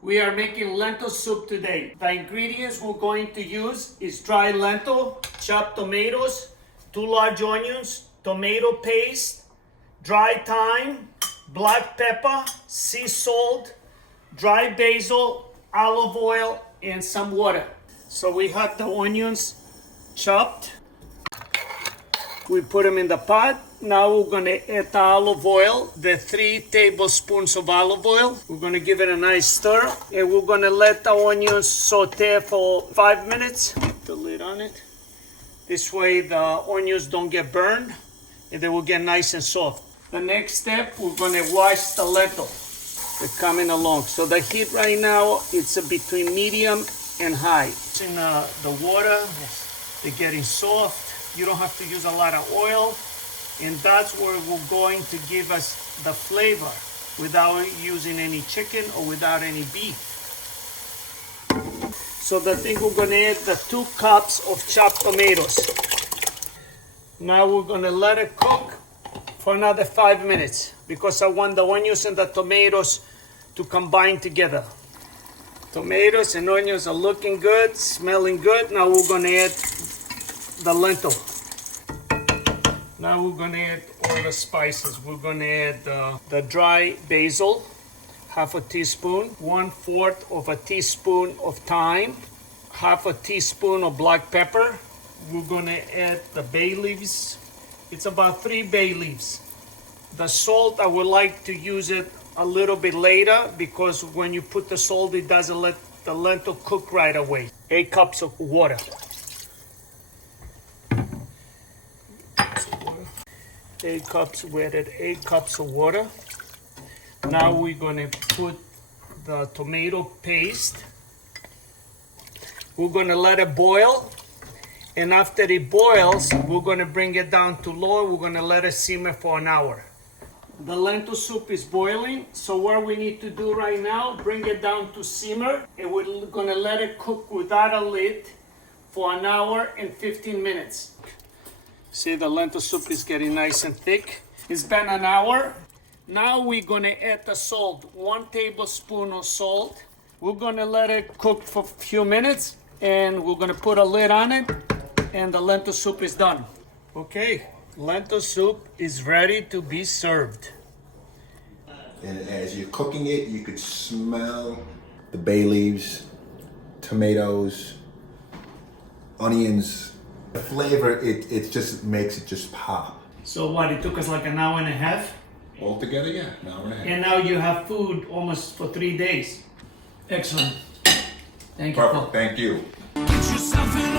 We are making lentil soup today. The ingredients we're going to use is dry lentil, chopped tomatoes, 2 large onions, tomato paste, dry thyme, black pepper, sea salt, dry basil, olive oil, and some water. So we have the onions chopped. We put them in the pot. Now we're gonna add the olive oil, the 3 tablespoons of olive oil. We're gonna give it a nice stir, and we're gonna let the onions saute for 5 minutes. Put the lid on it. This way the onions don't get burned, and they will get nice and soft. The next step, we're gonna wash the lentil. They're coming along. So the heat right now, it's between medium and high. It's in the water, they're getting soft. You don't have to use a lot of oil, and that's where we're going to give us the flavor without using any chicken or without any beef. So the thing, we're gonna add the 2 cups of chopped tomatoes. Now we're gonna let it cook for another 5 minutes because I want the onions and the tomatoes to combine together. Tomatoes and onions are looking good, smelling good. Now we're gonna add the lentil. Now we're gonna add all the spices. We're gonna add the dry basil, half a teaspoon, 1/4 of a teaspoon of thyme, half a teaspoon of black pepper. We're gonna add the bay leaves. It's about 3 bay leaves. The salt, I would like to use it a little bit later because when you put the salt, it doesn't let the lentil cook right away. 8 cups of water. 8 cups, we added 8 cups of water. Now we're gonna put the tomato paste. We're gonna let it boil. And after it boils, we're gonna bring it down to low. We're gonna let it simmer for an hour. The lentil soup is boiling. So what we need to do right now, bring it down to simmer. And we're gonna let it cook without a lid for an hour and 15 minutes. See, the lentil soup is getting nice and thick. It's been an hour. Now we're gonna add the salt, 1 tablespoon of salt. We're gonna let it cook for a few minutes and we're gonna put a lid on it and the lentil soup is done. Okay, lentil soup is ready to be served. And as you're cooking it, you could smell the bay leaves, tomatoes, onions. The flavor, it just makes it just pop. So what, it took us like an hour and a half? Altogether, yeah, an hour and a half. And now you have food almost for 3 days. Excellent. Thank you. Perfect, thank you. Get yourself in